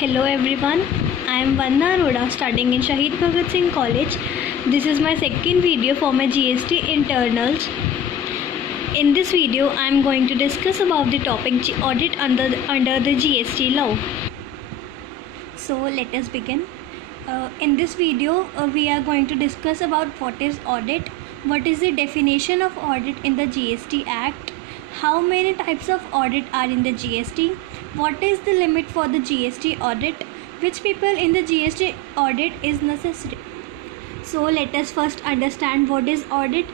Hello everyone, I am Vandana Arora studying in Shahid Bhagat Singh College. This is my second video for my GST internals. In this video, I am going to discuss about the topic audit under the GST law. So let us begin. In this video, we are going to discuss about what is audit, what is the definition of audit in the GST Act, how many types of audit are in the GST, what is the limit for the GST audit, which people in the GST audit is necessary. So let us first understand what is audit.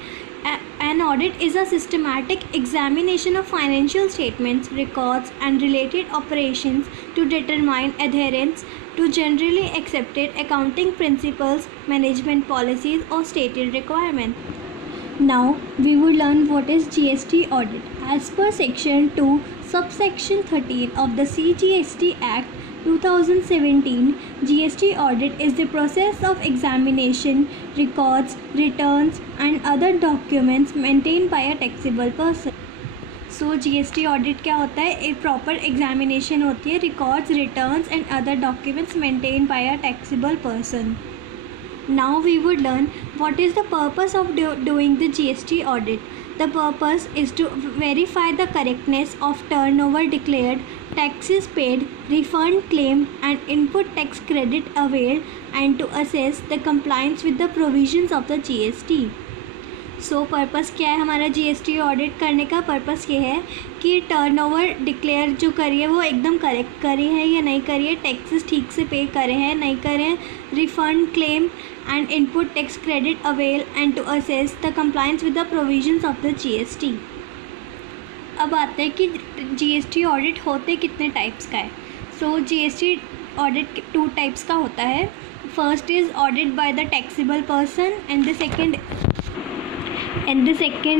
An audit is a systematic examination of financial statements, records and related operations to determine adherence to generally accepted accounting principles, management policies or stated requirements. Now we will learn what is GST audit. As per section 2 subsection 13 of the CGST Act 2017, GST audit is the process of examination, records, returns and other documents maintained by a taxable person. So GST audit क्या होता है? एक proper examination होती है, records, returns and other documents maintained by a taxable person. Now we would learn what is the purpose of doing the GST audit. The purpose is to verify the correctness of turnover declared, taxes paid, refund claimed and input tax credit availed and to assess the compliance with the provisions of the GST. So purpose क्या है हमारा GST audit करने का? Purpose ये है कि turnover declare जो करी है वो एकदम करेक्ट करी है या नहीं करी है, टैक्सेस ठीक से पे करे हैं नहीं करे हैं, refund claim and input tax credit avail and to assess the compliance with the provisions of the GST. अब आता है कि जीएसटी ऑडिट होते कितने टाइप्स का है. सो जीएसटी ऑडिट 2 टाइप्स का होता है. First is audit by the taxable person and the second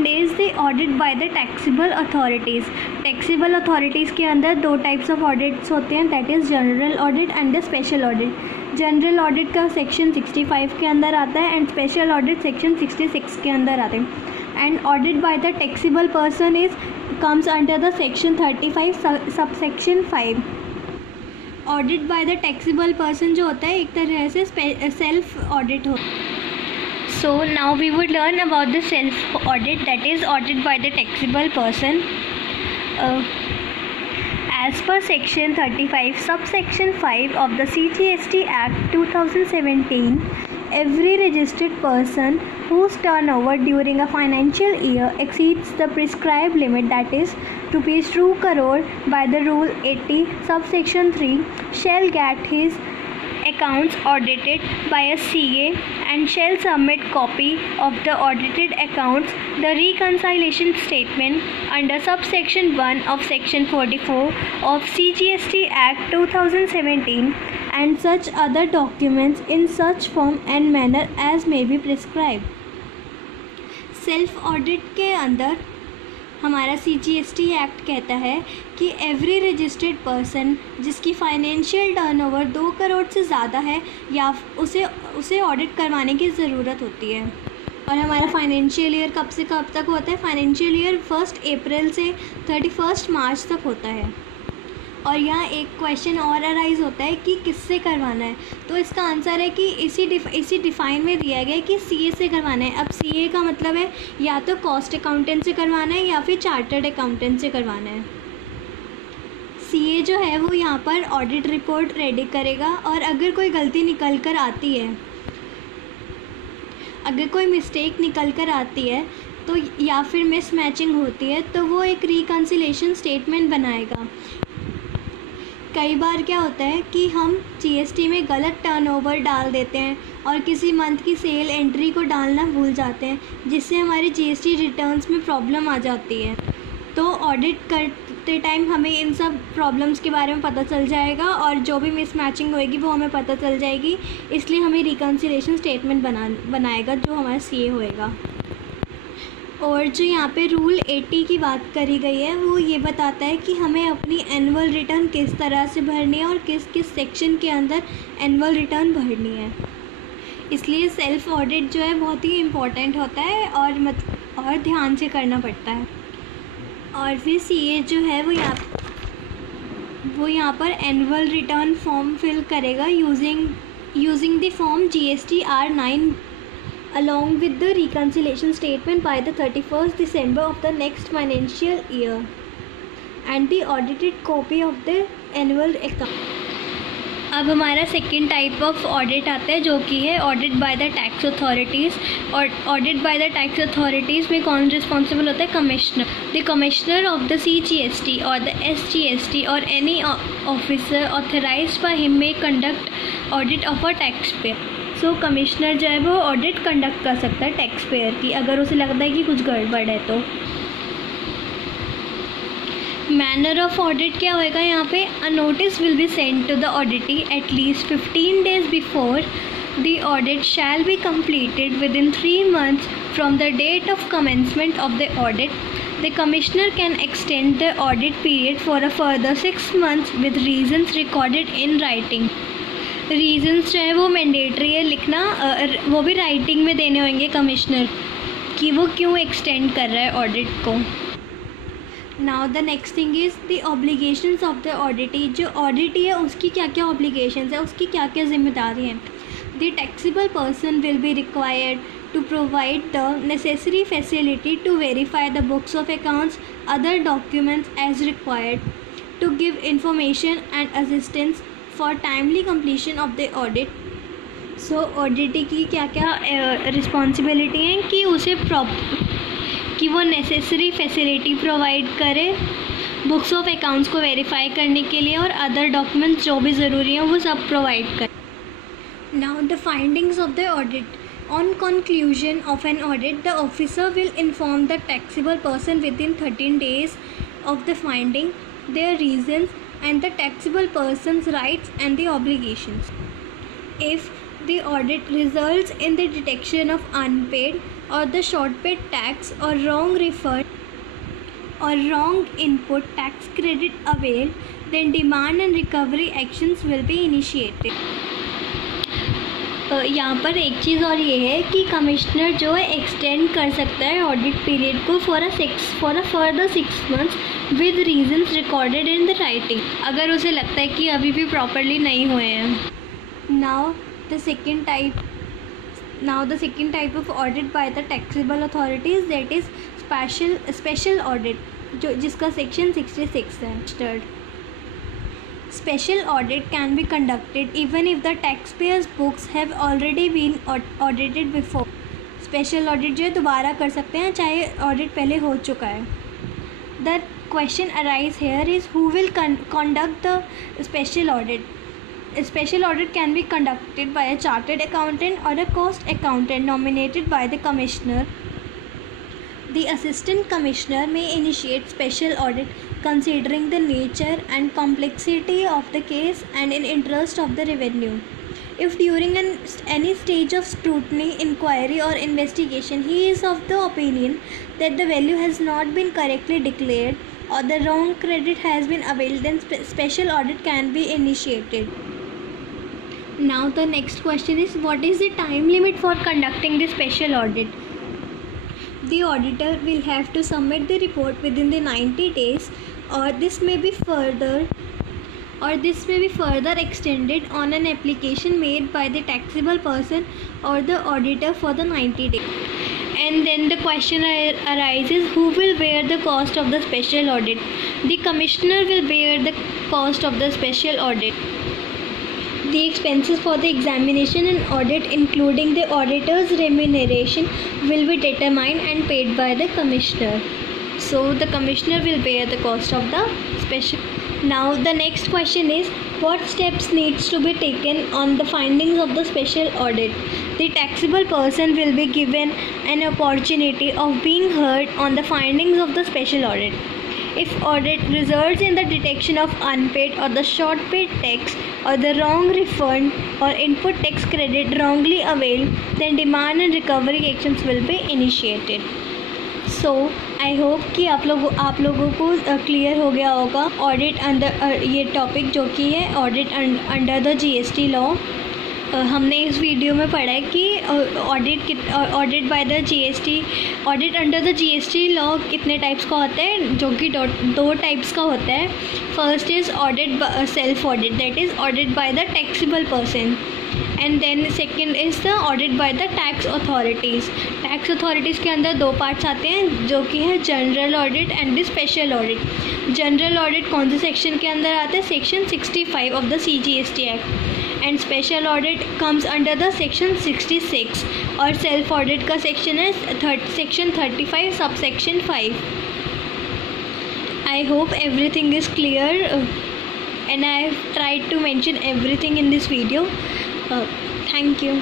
is the audit by the taxable authorities. Taxable authorities के अंदर 2 टाइप्स ऑफ ऑडिट्स होते हैं, that is general audit and the special audit. General audit का section 65 के अंदर आता है and special audit section 66 के अंदर आते हैं. And audit by the taxable person is comes under the section 35 subsection 5. Audit by the taxable person जो होता है एक तरह से सेल्फ ऑडिट होता है. So now we would learn about the self audit, that is audit by the taxable person. As per section 35 subsection 5 of the CGST Act 2017, every registered person whose turnover during a financial year exceeds the prescribed limit, that is rupees 2 crore by the rule 80 subsection 3 shall get his accounts audited by a CA and shall submit copy of the audited accounts, the reconciliation statement under subsection 1 of section 44 of CGST Act 2017 and such other documents in such form and manner as may be prescribed. Self audit के अंदर हमारा CGST act कहता है कि every registered person जिसकी financial turnover 2 crore से ज़्यादा है या उसे ऑडिट करवाने की ज़रूरत होती है. और हमारा फाइनेंशियल ईयर कब से कब तक होता है? फाइनेंशियल ईयर 1 अप्रैल से 31 मार्च तक होता है. और यहाँ एक क्वेश्चन और अराइज होता है कि किससे करवाना है. तो इसका आंसर है कि इसी डिफ़ाइन में दिया गया है कि सीए से करवाना है. अब सीए का मतलब है या तो कॉस्ट अकाउंटेंट से करवाना है या फिर चार्टर्ड अकाउंटेंट से करवाना है. सीए जो है वो यहाँ पर ऑडिट रिपोर्ट रेडी करेगा और अगर कोई गलती निकल कर आती है, अगर कोई मिस्टेक निकल कर आती है तो या फिर मिस मैचिंग होती है तो वो एक रिकन्सिलेशन स्टेटमेंट बनाएगा. कई बार क्या होता है कि हम जीएसटी में गलत टर्नओवर डाल देते हैं और किसी मंथ की सेल एंट्री को डालना भूल जाते हैं, जिससे हमारे जीएसटी रिटर्न्स में प्रॉब्लम आ जाती है. तो ऑडिट करते टाइम हमें इन सब प्रॉब्लम्स के बारे में पता चल जाएगा और जो भी मिसमैचिंग होएगी वो हमें पता चल जाएगी. इसलिए हमें रिकन्सिलेशन स्टेटमेंट बनाएगा जो हमारा सीए होएगा. और जो यहाँ पे रूल 80 की बात करी गई है वो ये बताता है कि हमें अपनी एनुअल रिटर्न किस तरह से भरनी है और किस किस सेक्शन के अंदर एनुअल रिटर्न भरनी है. इसलिए सेल्फ ऑडिट जो है बहुत ही इम्पोर्टेंट होता है और ध्यान से करना पड़ता है. और फिर सीए जो है वो यहाँ वो यहाँ पर एनुअल रिटर्न फॉर्म फिल करेगा using the form GSTR9 along with the reconciliation statement by the 31st December of the next financial year and the audited copy of the annual account. अब हमारा सेकेंड टाइप ऑफ ऑडिट आता है जो कि है audit by the tax authorities. और audit by the tax authorities में कौन रिस्पॉन्सिबल होता है? Commissioner. The commissioner of the CGST और द SGST और any officer authorised by him में conduct audit of a taxpayer. So commissioner जो है वो ऑडिट कंडक्ट कर सकता है टैक्स पेयर की अगर उसे लगता है कि कुछ गड़बड़ है तो. मैनर ऑफ ऑडिट क्या होएगा यहाँ पे? A notice will be send to the auditee at least 15 days before the audit shall be completed within 3 months from the date of commencement of the audit. The commissioner can extend the audit period for a further 6 months with reasons recorded in writing. Reasons जो है वो mandatory है लिखना, वो भी writing में देने होंगे कमिश्नर कि वो क्यों एक्सटेंड कर रहा है ऑडिट को. Now the next thing is the obligations of the auditee. जो ऑडिटी है उसकी क्या क्या ऑब्लिगेशंस है, उसकी क्या क्या जिम्मेदारी हैं. The taxable person will be required to provide the necessary facility to verify the books of accounts, other documents as required, to give information and assistance for timely completion of the audit. So ऑडिटी की क्या क्या responsibility हैं कि उसे कि वो necessary facility provide करे books of accounts को वेरीफाई करने के लिए और अदर डॉक्यूमेंट्स जो भी ज़रूरी हैं वो सब प्रोवाइड करे. Now the findings of the audit. On conclusion of an audit, the officer will inform the taxable person within 13 days of the finding, their reasons, and the taxable person's rights and the obligations. If the audit results in the detection of unpaid or the short paid tax or wrong refund or wrong input tax credit availed, then demand and recovery actions will be initiated. यहाँ पर एक चीज़ और ये है कि commissioner जो है extend कर सकता है ऑडिट पीरियड को for a further 6 months with reasons recorded in the writing अगर उसे लगता है कि अभी भी प्रॉपरली नहीं हुए हैं. Now the second type of audit by the taxable authorities that is special audit जिसका सेक्शन 66 है. Special audit can be conducted even if the taxpayer's books have already been audited before. Special audit जो है दोबारा कर सकते हैं चाहे audit पहले हो चुका है. The question arise here is who will conduct the special audit. A special audit can be conducted by a chartered accountant or a cost accountant nominated by the commissioner. The assistant commissioner may initiate special audit considering the nature and complexity of the case and in interest of the revenue. If during any stage of scrutiny, inquiry or investigation he is of the opinion that the value has not been correctly declared or the wrong credit has been availed, then special audit can be initiated. Now the next question is, what is the time limit for conducting the special audit? The auditor will have to submit the report within the 90 days or this may be further extended on an application made by the taxable person or the auditor for the 90 days. And then the question arises, who will bear the cost of the special audit? The commissioner will bear the cost of the special audit. The expenses for the examination and audit, including the auditor's remuneration, will be determined and paid by the commissioner. So the commissioner will bear the cost of the special. Now the next question is, what steps needs to be taken on the findings of the special audit? The taxable person will be given an opportunity of being heard on the findings of the special audit. If audit results in the detection of unpaid or the short paid tax or the wrong refund or input tax credit wrongly availed, then demand and recovery actions will be initiated. So I hope कि आप लोगों को clear हो गया होगा audit under ये topic जो कि है audit under the GST law. हमने इस वीडियो में पढ़ा है कि audit by the GST, audit under the GST law कितने टाइप्स का होता है, जो कि दो टाइप्स का होता है. First is audit self audit, that is audit by the taxable person, and then second is the audit by the tax authorities. Tax authorities के अंदर दो पार्ट्स आते हैं, जो कि है general audit and the special audit. General audit कौन से सेक्शन के अंदर आता है? Section 65 of the CGST act. And special audit comes under the section 66. और सेल्फ ऑडिट का सेक्शन है section 35 sub section 5. I hope everything is clear and I have tried to mention everything in this video. Thank you.